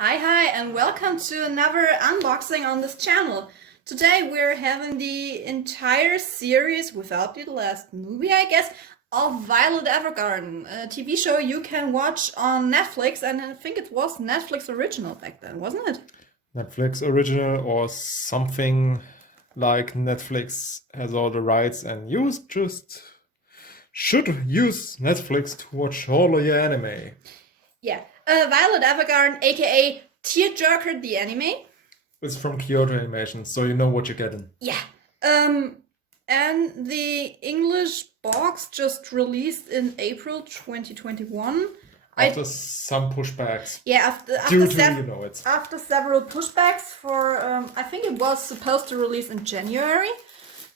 Hi, and welcome to another unboxing on this channel. Today we're having the entire series, without the last movie, I guess, of Violet Evergarden, a TV show you can watch on Netflix, and I think it was Netflix original back then, wasn't it? Netflix original or something like Netflix has all the rights and you just should use Netflix to watch all of your anime. Yeah, Violet Evergarden, aka Tearjerker the anime. It's from Kyoto Animation, so you know what you're getting. Yeah. And the English box just released in April 2021. After some pushbacks. Yeah, after several pushbacks for I think it was supposed to release in January,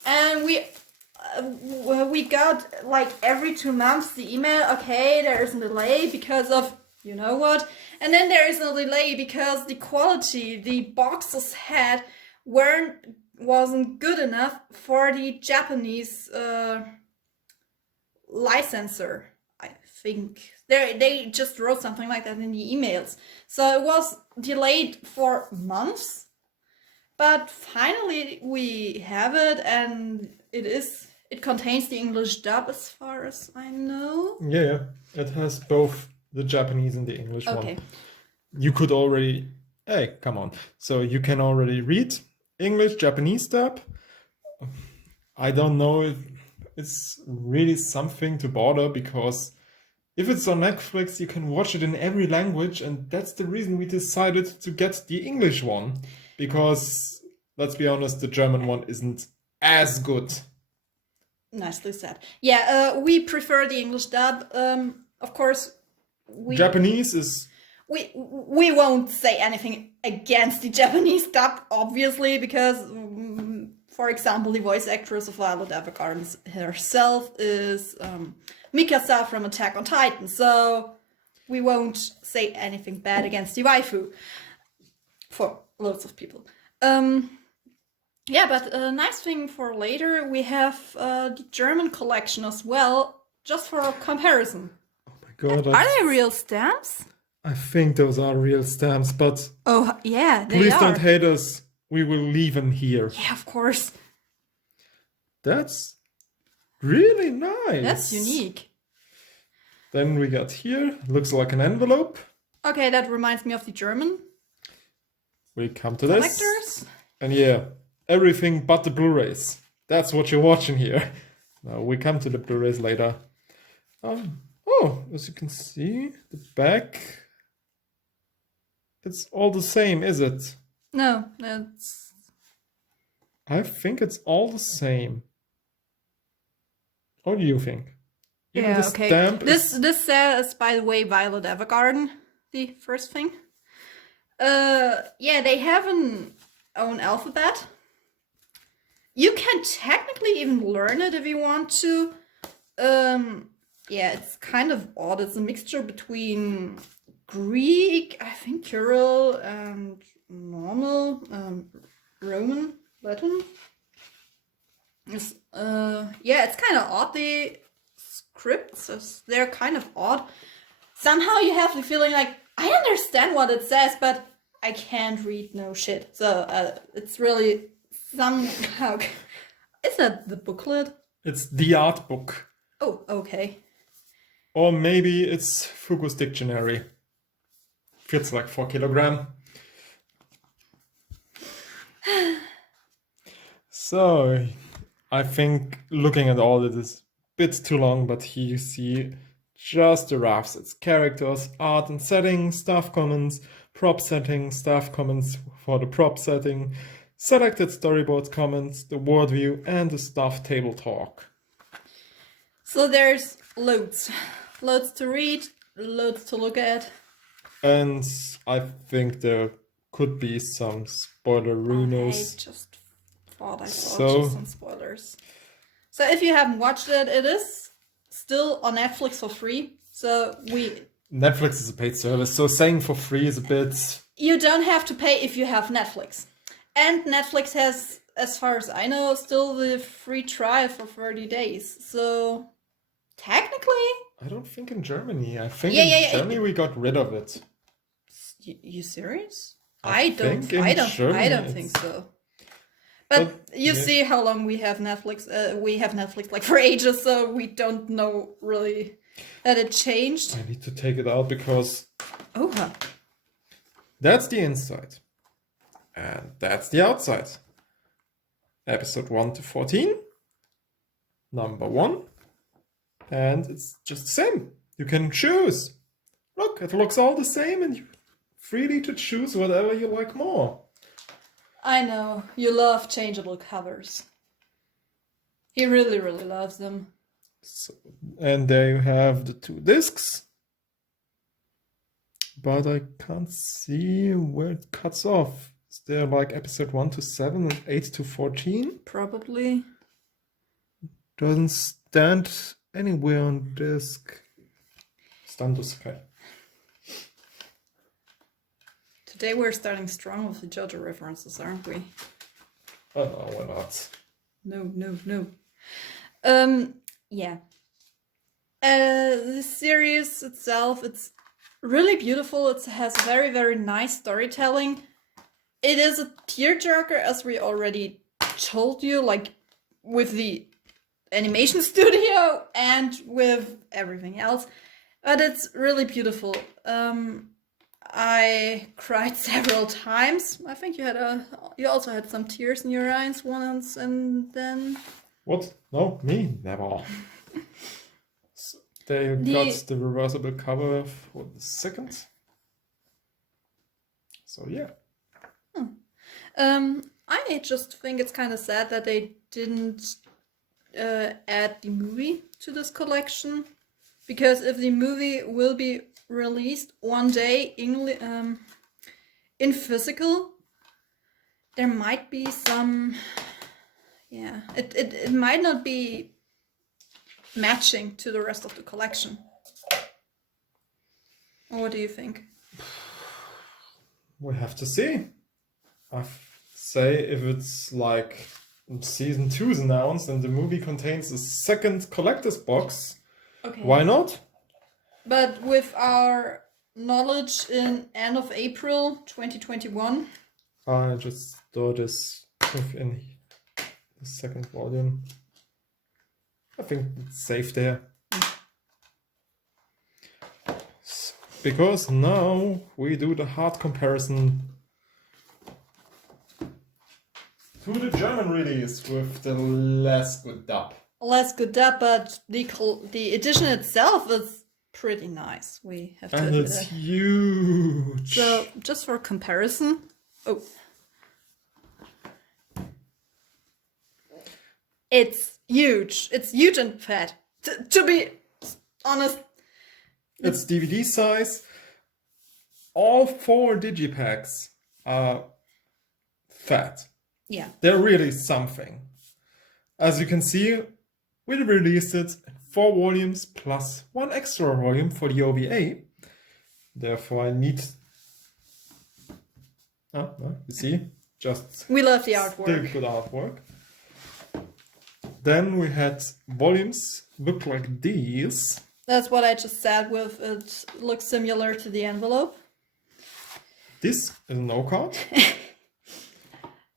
and we got like every 2 months the email. Okay, there is a delay because of you know what, and then there is a delay because the quality the boxes had wasn't good enough for the Japanese licensor. I think they just wrote something like that in the emails. So it was delayed for months, but finally we have it, and it contains the English dub as far as I know. Yeah, it has both the Japanese and the English Okay. one. You could already, hey, come on. So you can already read English, Japanese dub. I don't know if it's really something to bother, because if it's on Netflix, you can watch it in every language, and that's the reason we decided to get the English one. Because, let's be honest, the German one isn't as good. Nicely said. Yeah, we prefer the English dub. Of course, Japanese is... We won't say anything against the Japanese dub, obviously, because, for example, the voice actress of Violet Evergarden herself is Mikasa from Attack on Titan, so we won't say anything bad against the waifu for lots of people. Yeah, but a nice thing for later, we have the German collection as well, just for a comparison. Oh my god. Are they real stamps? I think those are real stamps, but... Oh, yeah, they please are. don't hate us. We will leave them here. Yeah, of course. That's really nice. That's unique. Then we got here, looks like an envelope. Okay, that reminds me of the German We come to collectors. this. And yeah, everything but the Blu-rays. That's what you're watching here. Now we come to the Blu-rays later. Oh, as you can see, the back, it's all the same, is it? No, that's... I think it's all the same. What do you think? Even yeah, the okay. stamp This says, by the way, Violet Evergarden, the first thing. Yeah, they have an own alphabet. You can technically even learn it if you want to. Yeah, it's kind of odd. It's a mixture between Greek, I think Kirill, and normal Roman, Latin. Yeah, it's kind of odd. The scripts, they're kind of odd. Somehow you have the feeling like, I understand what it says, but I can't read no shit. So it's really somehow... Is that the booklet? It's the art book. Oh, okay. Or maybe it's Fugu's dictionary. Fits like 4 kilogram. So, I think looking at all it is a bit too long, but here you see just the roughs. It's characters, art and setting, staff comments, prop setting, staff comments for the prop setting, selected storyboard comments, the word view, and the staff table talk. So there's loads to read, loads to look at. And I think there could be some spoilerinos. I just thought I saw just some spoilers. So if you haven't watched it, it is still on Netflix for free. So Netflix is a paid service, so saying for free is a bit... You don't have to pay if you have Netflix. And Netflix has, as far as I know, still the free trial for 30 days. So technically... I don't think in Germany. I think in Germany we got rid of it. You serious? I I don't. think in I don't. I Germany don't think it's- so. But you yeah. see how long we have Netflix. We have Netflix like for ages, so we don't know really that it changed. I need to take it out because Oh, huh. that's the inside. And that's the outside. Episode 1 to 14. Number 1. And it's just the same. You can choose. Look, it looks all the same and you're freely to choose whatever you like more. I know you love changeable covers. He really, really loves them. So, and there you have the 2 discs. But I can't see where it cuts off. Is there like episode 1 to 7 and 8 to 14? Probably. Doesn't stand anywhere on disc. Standus, okay. Today we're starting strong with the JoJo references, aren't we? Oh no, why not? No. Yeah. The series itself, it's really beautiful. It has very, very nice storytelling. It is a tearjerker, as we already told you, like with the animation studio and with everything else. But it's really beautiful. I cried several times. I think you also had some tears in your eyes once, and then What? No, me? Never. So they got the reversible cover for the second. So yeah. I just think it's kind of sad that they didn't add the movie to this collection, because if the movie will be released one day in physical, there might be some, it might not be matching to the rest of the collection. What do you think? We have to see. I say if it's like season 2 is announced and the movie contains a second collector's box, Okay. why not? But with our knowledge in end of April 2021. I just thought this within the second volume. I think it's safe there. Because now we do the hard comparison to the German release with the less good dub. Less good dub, but the edition itself is pretty nice. We have to And admit it's it. huge. So just for comparison, it's huge. It's huge and fat. To be honest, it's DVD size. All 4 digipacks are fat. yeah. They're really something. As you can see, we released it in 4 volumes plus 1 extra volume for the OVA. Therefore, I need. You see, just We love the still artwork. good artwork. Then we had volumes look like these. That's what I just said. With it looks similar to the envelope. This is an O card.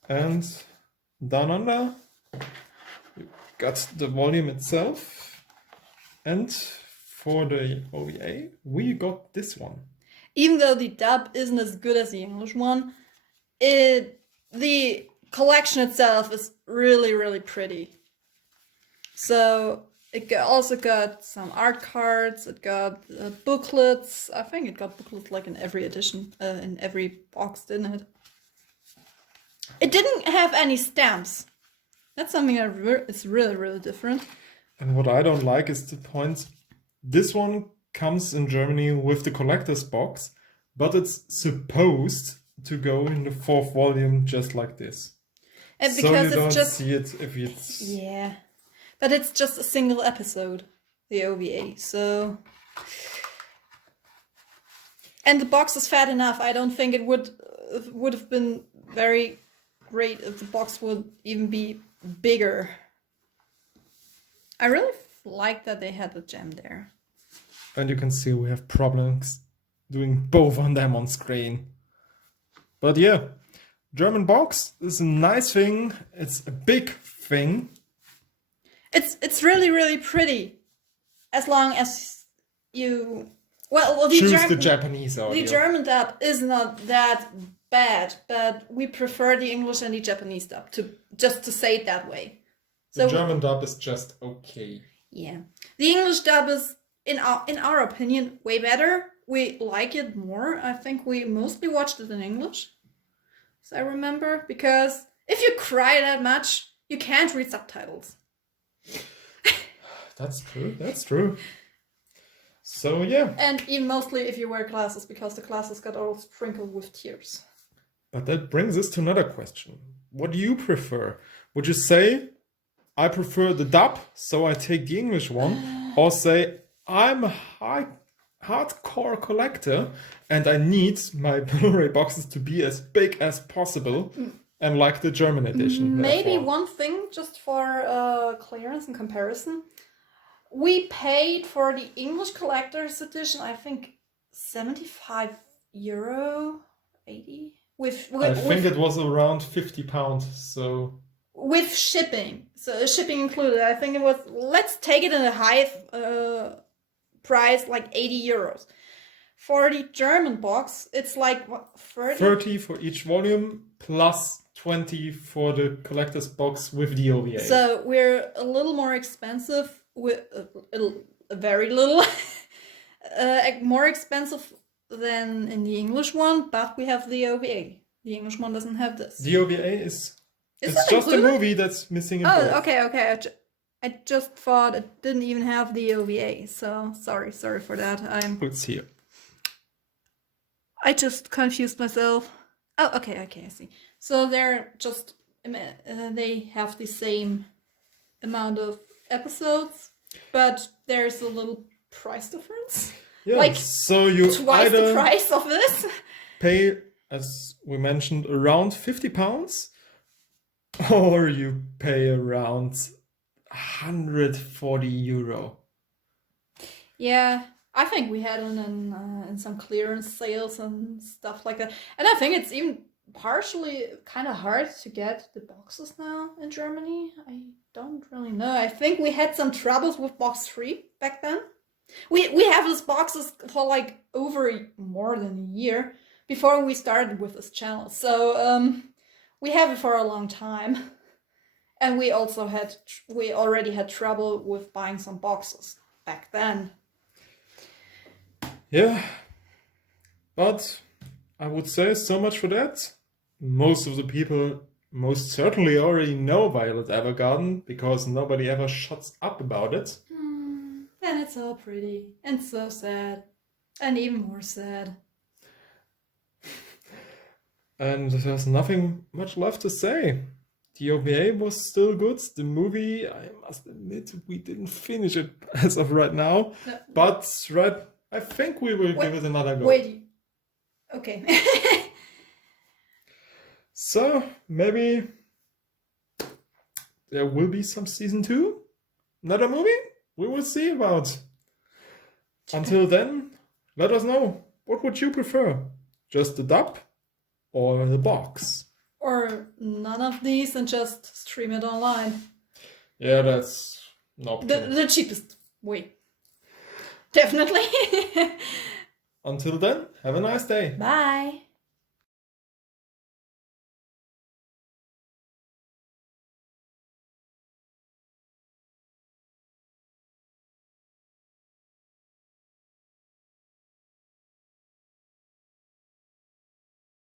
And down under, you got the volume itself. And for the OVA, we got this one. Even though the dub isn't as good as the English one, the collection itself is really, really pretty. So it also got some art cards. It got booklets. I think it got booklets like in every edition, in every box, didn't it? It didn't have any stamps. That's something it's really, really different. And what I don't like is the point. This one comes in Germany with the collector's box, but it's supposed to go in the 4th volume just like this. And so because you don't it's just see it if it's... yeah, but it's just a single episode, the OVA. So, and the box is fat enough. I don't think it would have been very great if the box would even be bigger. I really like that they had the gem there. And you can see we have problems doing both on them on screen. But yeah, German box is a nice thing. It's a big thing. It's really, really pretty. As long as you... Well, Choose the Japanese audio. the German dub is not that bad, but we prefer the English and the Japanese dub, to say it that way. The German dub is just okay. Yeah. The English dub is, in our opinion, way better. We like it more. I think we mostly watched it in English, as I remember, because if you cry that much, you can't read subtitles. That's true. That's true. So yeah. And even mostly if you wear glasses, because the glasses got all sprinkled with tears. But that brings us to another question. What do you prefer? Would you say, I prefer the dub, so I take the English one, or say, I'm a hardcore collector and I need my Blu-ray boxes to be as big as possible and like the German edition? Maybe therefore. one thing, just for clearance and comparison. We paid for the English collector's edition, I think, €75, 80? I think it was around £50, so... With shipping. So shipping included. I think it was, let's take it in a high price, like €80. For the German box, it's like, what, 30? 30 for each volume, plus 20 for the collector's box with the OVA. So we're a little more expensive, with a very little more expensive than in the English one, but we have the OVA. The English one doesn't have this. The OVA is it's that just included? a movie that's missing in both. Okay. I just thought it didn't even have the OVA, so sorry for that. It's here. I just confused myself. Oh, okay, I see. So they're just they have the same amount of episodes, but there's a little price difference. Yeah, Like, so you twice either the price of this. pay, as we mentioned, around £50, or you pay around €140. Yeah, I think we had it in some clearance sales and stuff like that. And I think it's even partially kind of hard to get the boxes now in Germany. I don't really know. I think we had some troubles with box 3 back then. We have these boxes for like more than a year before we started with this channel. So we have it for a long time. And we already had trouble with buying some boxes back then. Yeah, but I would say so much for that. Most of the people most certainly already know Violet Evergarden because nobody ever shuts up about it. And it's all pretty and so sad and even more sad. And there's nothing much left to say. The OVA was still good. The movie, I must admit, we didn't finish it as of right now. No. But I think we will give it another go. Wait. Okay. So maybe there will be some season 2. Another movie? We will see about. Until then, let us know. What would you prefer? Just the dub or the box? Or none of these and just stream it online. Yeah, that's not The cheapest way. Definitely. Until then, have a nice day. Bye.